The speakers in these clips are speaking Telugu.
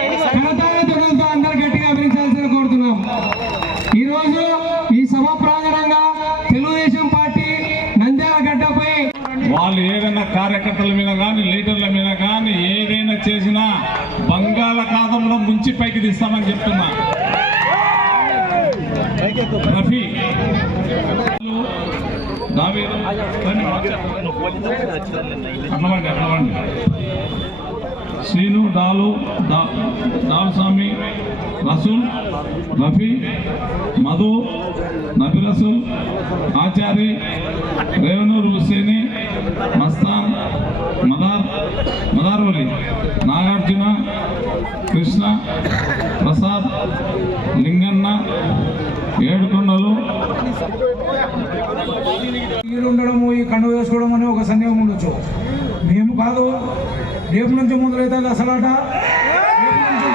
కరతాళ ధ్వనులతో అందరు గట్టిగా అభినందించాల్సిన కోరుతున్నాం. ఈరోజు ఈ సభ ప్రాంగణంగా తెలుగుదేశం పార్టీ నంద్యాల గడ్డపై వాళ్ళు ఏదైనా కార్యకర్తల మీద కానీ లీడర్ల మీద కానీ ఏదైనా చేసినా బంగాళాఖాతంలో ముంచి పైకి తీస్తామని చెప్తున్నా. రఫీ. అట్లవండి అట్లవండి శ్రీను డాలు దాల్స్వామి రసూల్ రఫీ మధు నబి రసూల్ ఆచారి రేవనూరు హుసేని మస్తాన్ మదార్ మదార్వలి నాగార్జున కృష్ణ ప్రసాద్ లింగన్న ఏడుకొండలు. ఉండడము ఈ కండు వేసుకోవడం అనే ఒక సందేహం ఉండొచ్చు. మేము కాదు రేపు నుంచి మొదలవుతుంది అసలాట? రేపు నుంచి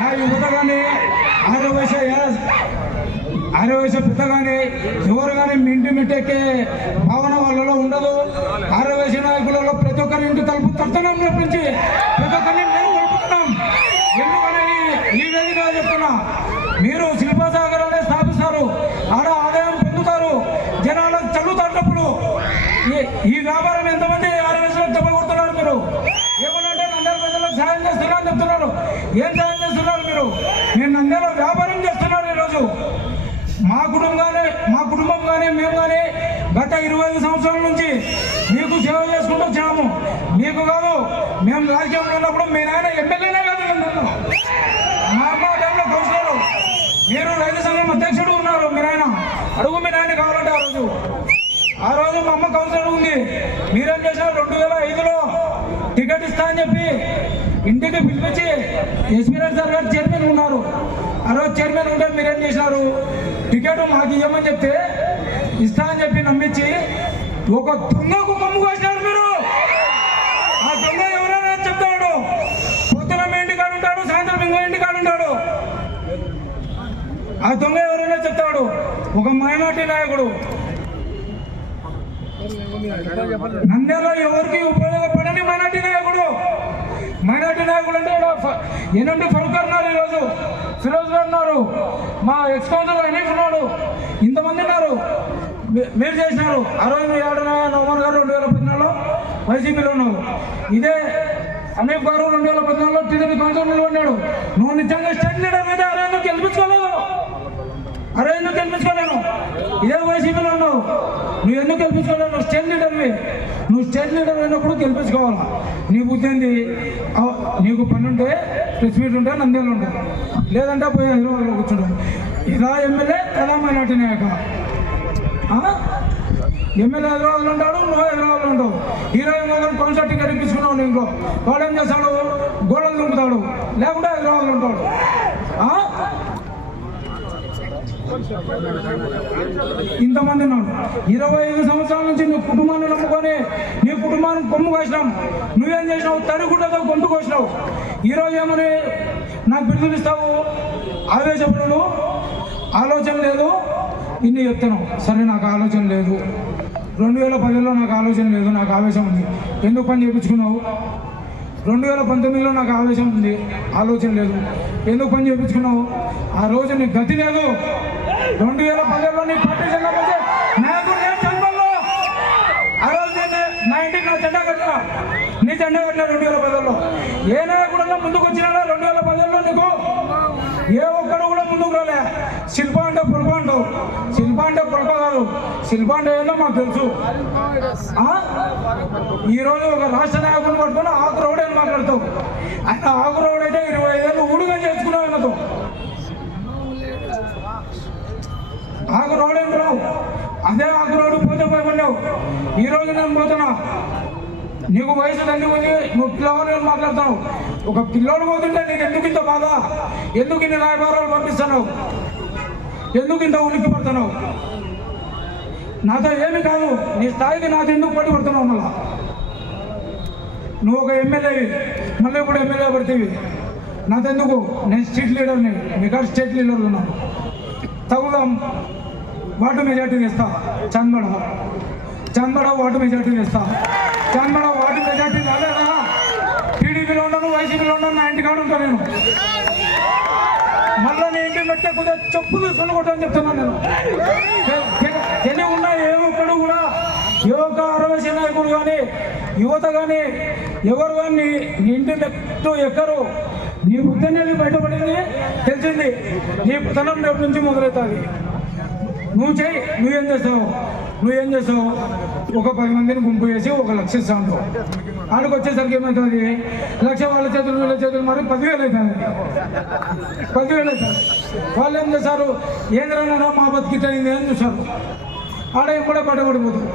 నా యువత కానీ ఆరో వయసు ఆరో వయసు పెద్ద కానీ ఎవరు కానీ మీ ఇంటి మిట్టెక్కే భావన వాళ్ళలో ఉండదు. ఆరో వయసు నాయకులలో ప్రతి ఒక్కరి ఇంటి తలుపు తడుతున్నాం నుంచి ప్రతి ఒక్కరిని మేము కలుపుతున్నాం ఎందుకని ఈ వేదిక చెప్తున్నా మీరు శిల్పసాగర్ అనే స్థాపిస్తారు ఆడ ఆదాయం పొందుతారు జనాలకు చల్లుతాటప్పుడు ఈ- ఈ వ్యాపారం ఎంతమంది ఆర్ఎస్లో దెబ్బ కొడుతున్నారు మీరు ఏమనంటే నంద్యాల ప్రజలకు సాయం చేస్తున్నారని చెప్తున్నారు ఏం సాయం చేస్తున్నారు మీరు నేను నంద్యాల వ్యాపారం చేస్తున్నారు ఈరోజు మా కుటుంబాన్ని మా కుటుంబం కానీ మేము కానీ గత ఇరవై ఐదు సంవత్సరాల నుంచి మీకు సేవ చేసుకుంటూ వచ్చినాము మీకు కాదు మేము రాజకీయంలో ఉన్నప్పుడు మీ నాయన ఎమ్మెల్యేనే కాదు మా అమ్మ టైంలో కౌన్సిలర్ మీరు రైతు సంఘం అధ్యక్షుడు ఉన్నారు మీ నాయన. అడుగు మీ నాయన కావాలంటే ఆ రోజు. ఆ రోజు మా అమ్మ కౌన్సిలర్ ఉంది. మీరేం చేశారు? రెండు వేల ఐదులో టికెట్ ఇస్తా అని చెప్పి ఇంటికి పిలిపించి ఎస్పీరెంట్ సార్ గారు చైర్మన్ ఉన్నారు. ఆ రోజు చైర్మన్ ఉంటే మీరేం చేశారు? టికెట్ మాకు ఇవ్వమని చెప్తే ఇస్తా అని చెప్పి నమ్మించి ఒక దొంగకు మమ్ము కోసినారు మీరు. ఆ దొంగ ఎవరైనా చెప్తాడు. పొద్దున మీ ఇంటి కాడు ఉంటాడు సాయంత్రం ఇంకో ఇంటి కాడు ఉంటాడు. ఆ దొంగ ఎవరైనా చెప్తాడు. ఒక మైనార్టీ నాయకుడు. నంద్యాలలో ఎవరికి ఉపయోగపడని మైనార్టీ నాయకుడు? మైనార్టీ నాయకుడు అంటే ఎన్నుండి ఫ- ఫరూక్ ఉన్నారు ఈరోజు? ఫిరోజ్ గారు ఉన్నారు. మా ఎక్స్ కౌన్సిలర్ హనీఫ్ ఉన్నాడు. ఇంతమంది ఉన్నారు. మీరు చేసినారు. అరవై రోజు మీ గారు రెండు వేల పద్నాలుగులో వైసీపీలో ఉన్నారు ఇదే హనీఫ్ గారు రెండు వేల పద్నాలుగులో టీడీపీ కౌన్సిలర్ ఉన్నాడు నువ్వు నిజంగా స్టేట్ లీడర్ మీద అరవై నువ్వు గెలిపించుకోలేదు. అరవై ఎందుకు గెలిపించుకోలేను ఇదే వైసీపీలో ఉన్నావు. నువ్వు ఎందుకు గెలిపించుకోలేవు నువ్వు స్టేట్ లీడర్వి. నువ్వు స్టేట్ లీడర్ అయినప్పుడు గెలిపించుకోవాలా? నీ బుద్ధి ఏంది? నీకు పని ఉంటే ప్రెస్ మీట్ ఉంటే నందేళ్ళు ఉంటాయి లేదంటే పోయి హైదరాబాద్లో కూర్చుంటాం. ఇలా ఎమ్మెల్యే ఎలా మైనార్టీ నాయక. ఎమ్మెల్యే హైదరాబాద్లో ఉంటాడు నువ్వు హైదరాబాద్లో ఉంటావు. హీరో కోసం కొంచెం టికెట్ ఇప్పించుకున్నావు నీ ఇంట్లో. వాడు ఏం చేస్తాడు? గోడలు దుంపుతాడు లేకుంటే హైదరాబాద్లో ఉంటాడు. ఇంతమంది ఉన్నాడు. ఇరవై ఐదు సంవత్సరాల నుంచి నీ కుటుంబాన్ని నమ్ముకొని నీ కుటుంబానికి కొమ్ము కోసినాం. నువ్వేం చేసినావు? తడిగుడ్డతో గొంతు కోసినావు. ఈరోజు ఏమని నాకు బిడుదలు ఇస్తావు? ఆవేశపడు ఆలోచన లేదు. ఇన్ని చెప్తున్నావు సరే నాకు ఆలోచన లేదు. రెండు వేల పదిలో నాకు ఆలోచన లేదు నాకు ఆవేశం ఉంది. ఎందుకు పని చేయించుకున్నావు రెండు వేల పంతొమ్మిదిలో నాకు ఆవేశం ఉంది ఆలోచన లేదు. ఎందుకు పని చేయించుకున్నావు ఆ రోజు నీకు గతి లేదు. రెండు వేల పదిలో నీ పార్టీ నాకు నేను జన్మల్లో ఆ రోజు నేను నా ఇంటికి నా జెండా కట్టినా. నీ జెండా కట్టినా రెండు వేల పదిలో. ఏ నాయకుడన్నా ముందుకు వచ్చినా రెండు వేల పదిలో నీకు? ఏ ఒక్క కూడా ముందుకు రాలే శిల్ప అంటే పుల్ప అంటావు శిల్ప అంటే కాదు. శిల్ప అంటే ఏందో మాకు తెలుసు. ఆ? ఈ రోజు ఒక రాష్ట్ర నాయకుని పట్టుకుని ఆకు రోడ్ అని మాట్లాడతావు. ఆయన ఆకు రోడ్ అయితే ఇరవై ఐదేళ్ళు ఊడుగా చేసుకున్నావు ఆయనతో. ఆకు రోడ్ ఏం రావు. అదే ఆకు రోడ్డు పోతే పోయమన్నావు ఈ రోజు నేను పోతున్నా. నీకు వయసు తల్లి ఉంది నువ్వు పిల్లవాడు నేను మాట్లాడతావు ఒక పిల్లోడు పోతుంటే నీకు ఎందుకు ఇంత బాధ? ఎందుకు ఇన్ని రాయబారాలు పంపిస్తున్నావు? ఎందుకు ఇంత ఉనికి పడుతున్నావు నాతో ఏమి కాదు నీ స్థాయికి నాతో ఎందుకు పట్టి పడుతున్నావు మళ్ళా? నువ్వు ఒక ఎమ్మెల్యేవి మళ్ళీ ఇప్పుడు ఎమ్మెల్యే పడితేవి. నాతో ఎందుకు నేను స్టేట్ లీడర్ని మీకా స్టేట్ లీడర్లు ఉన్నాను. తగుదాం వాటు మెజార్టీ తెస్తా. చందడ చందడ వార్డు మెజార్టీ తెస్తా. చందడ వార్డు మెజార్టీ రాలేదా టీడీపీలో టీడీపీలో ఉండను వైసీపీలో ఉండను నా ఇంటికాడ ఉంటాను నేను. మళ్ళీ నేను ఇంటి మెట్టే చెప్పులు చెప్పు చెప్తున్నాను నేను. తెలివి ఉన్న ఏ ఒక్కడు కూడా యువక ఒక్క నాయకుడు కానీ యువత కానీ ఎవరు కానీ నీ ఇంటి మెట్టు ఎక్కరు. నీ బుద్ధి బయటపడింది తెలిసింది. నీ పుతనం రేపు నుంచి మొదలవుతుంది. నువ్వు చేయి నువ్వేం చేస్తావు నువ్వేం చేస్తావు ఒక పది మందిని గుంపు వేసి ఒక లక్ష ఇస్తాను ఆడికి వచ్చేసరికి ఏమవుతుంది లక్ష వాళ్ళ చేతులు వీళ్ళ చేతులు మరి పదివేలు అవుతుంది పదివేలు అవుతుంది వాళ్ళు ఏం చేస్తారు ఏంద్రన్నా మా బతికిట్టయింది అని చూస్తారు ఆడ కూడా పడబడిపోతారు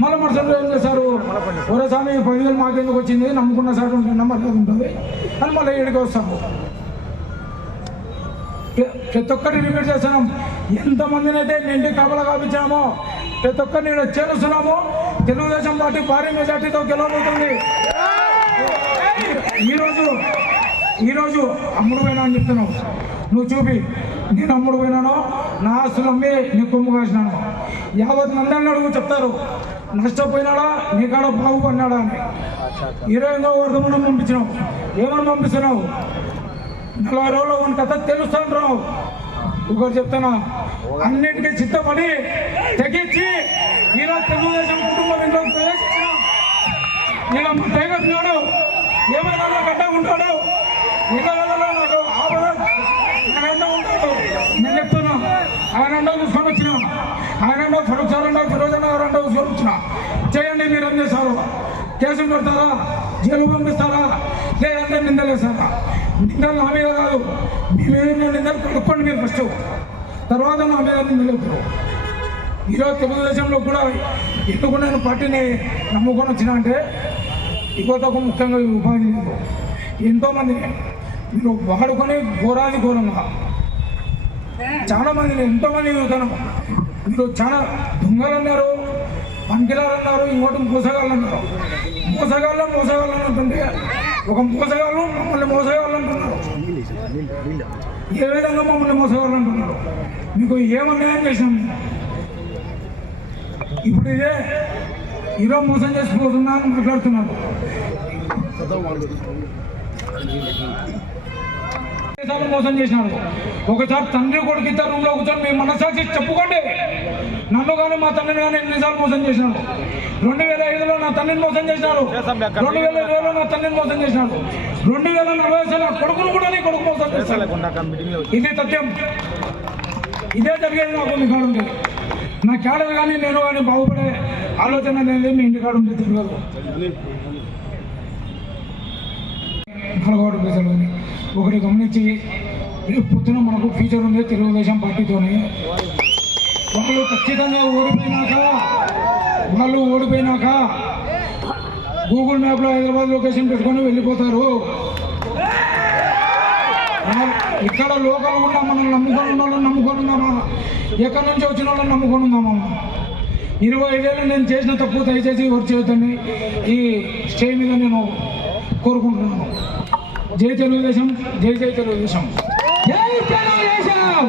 మళ్ళీ మరుసటి ఏం చేస్తారు ఒరే స్వామి పదివేలు మాకెందుకు వచ్చింది? నమ్ముకున్న సార్ ఉంటుంది నమ్మకం ఉంటుంది అని మళ్ళీ ఇక్కడికి వస్తాము ప్రతి ఒక్కటి రిపీట్ చేస్తున్నాం. ఎంతమందిని అయితే నిండి కబల కాపించామో ప్రతి ఒక్కరిని చేరుస్తున్నాము తెలుగుదేశం పార్టీ భారీ మెజార్టీతో గెలవబోతుంది. ఈరోజు ఈరోజు అమ్ముడు పోయినా అని చెప్తున్నావు. నువ్వు చూపి. నేను అమ్ముడు పోయినాను నా ఆస్తులు అమ్మి నీ కొమ్ము కాసినాను. యావత్ మంది అడుగు చెప్తారు. నష్టపోయినాడా? నీ కాడ బాగుపడినాడా అని. ఇరవై ఎనిమిదో వర్ధమనం పంపించినావు. ఏమని పంపిస్తున్నావు? నలభై రోజులు ఉన్న కథ తెలుస్తాను ఇంకోటి చెప్తున్నా. చెప్తానా అన్నిటికీ చిత్తపడి తెగించి ఈరోజు తెలుగుదేశం కుటుంబం ఇంట్లో ప్రవేశించిన. ఇలా మా తేగట్టినాడు ఏమైనా గడ్డ ఉంటాడు. ఇంకా నాకు ఆపద. ఆయన ఉంటాడు. నేను చెప్తున్నా. ఆయన రెండో చూసుకొని వచ్చిన. ఆయన రెండో ఫరూక్ సార్ రెండో ఫిరోజ్ అన్న చూసుకొని వచ్చిన. చేయండి మీరు ఏం చేస్తారు? కేసులు పెడతారా? జైలు పంపిస్తారా? లేదంటే నిందలేస్తారా నిందలు నా మీద కాదు. మీ మీద నిందలు కనుక్కోండి మీరు ఫస్ట్ తర్వాత నా మీద నిందలేస్తారు ఈరోజు తెలుగుదేశంలో కూడా ఎందుకు నేను పార్టీని నమ్ముకొని వచ్చిన అంటే యువతకు ముఖ్యంగా ఉపాధి లేదు. ఎంతోమంది మీరు వాడుకొని ఘోరాది ఘోరంగా. చాలామంది ఎంతోమంది యువతను మీరు చాలా దొంగలు అన్నారు పంకిలాలు అన్నారు ఇంకోటి మోసగాళ్ళు అన్నారు మోసగాళ్ళు మోసగాళ్ళు అంటుంటే ఒక మోసగాళ్ళు మమ్మల్ని మోసగాళ్ళు అంటున్నారు ఏ విధంగా మమ్మల్ని మోసగాళ్ళు అంటున్నారు మీకు ఏమన్యాయం చేసినాం ఇప్పుడు ఇదే ఈరోజు మోసం చేసిపోతున్నా అని మాట్లాడుతున్నారు. మోసం చేసినాడు ఒకసారి తండ్రి కొడుకు ఇద్దరు రూమ్లో కూర్చొని మీ మనసాక్షి చెప్పుకోండి. నన్ను కానీ మా తండ్రిని కానీ ఎన్నిసార్లు మోసం చేసినారు? రెండు వేల ఐదులో నా తండ్రిని మోసం చేసినారు. రెండు వేల ఇరవైలో నా తండ్రిని మోసం చేసినారు. రెండు వేల నలభై నా కొడుకును కూడా నీ కొడుకు మోసం చేశారు. ఇది సత్యం. ఇదే జరిగేది నాకు మీ కాడ నా కేడలు కానీ నేను కానీ బాగుపడే ఆలోచన అనేది మీ ఇంటి కాడ నలగోడు ప్రజలు కానీ ఒకటి గమనించి రేపు పొద్దున మనకు ఫ్యూచర్ ఉంది తెలుగుదేశం పార్టీతోనే వాళ్ళు ఖచ్చితంగా ఓడిపోయినాక వాళ్ళు ఓడిపోయినాక గూగుల్ మ్యాప్లో హైదరాబాద్ లొకేషన్ పెట్టుకొని వెళ్ళిపోతారు. ఇక్కడ లోకల్ కూడా మనం నమ్ముకొని ఉన్న వాళ్ళని నమ్ముకొని ఉన్నామా? ఎక్కడి నుంచి వచ్చిన వాళ్ళని నమ్ముకొని ఉన్నామా? ఇరవై ఐదేళ్ళు నేను చేసిన తప్పు దయచేసి ఎవరు చేయొద్దని ఈ స్టే మీద నేను కోరుకుంటున్నాను. జై తెలుగుదేశం జై జై తెలుగుదేశం. జై తెలుగుదేశం!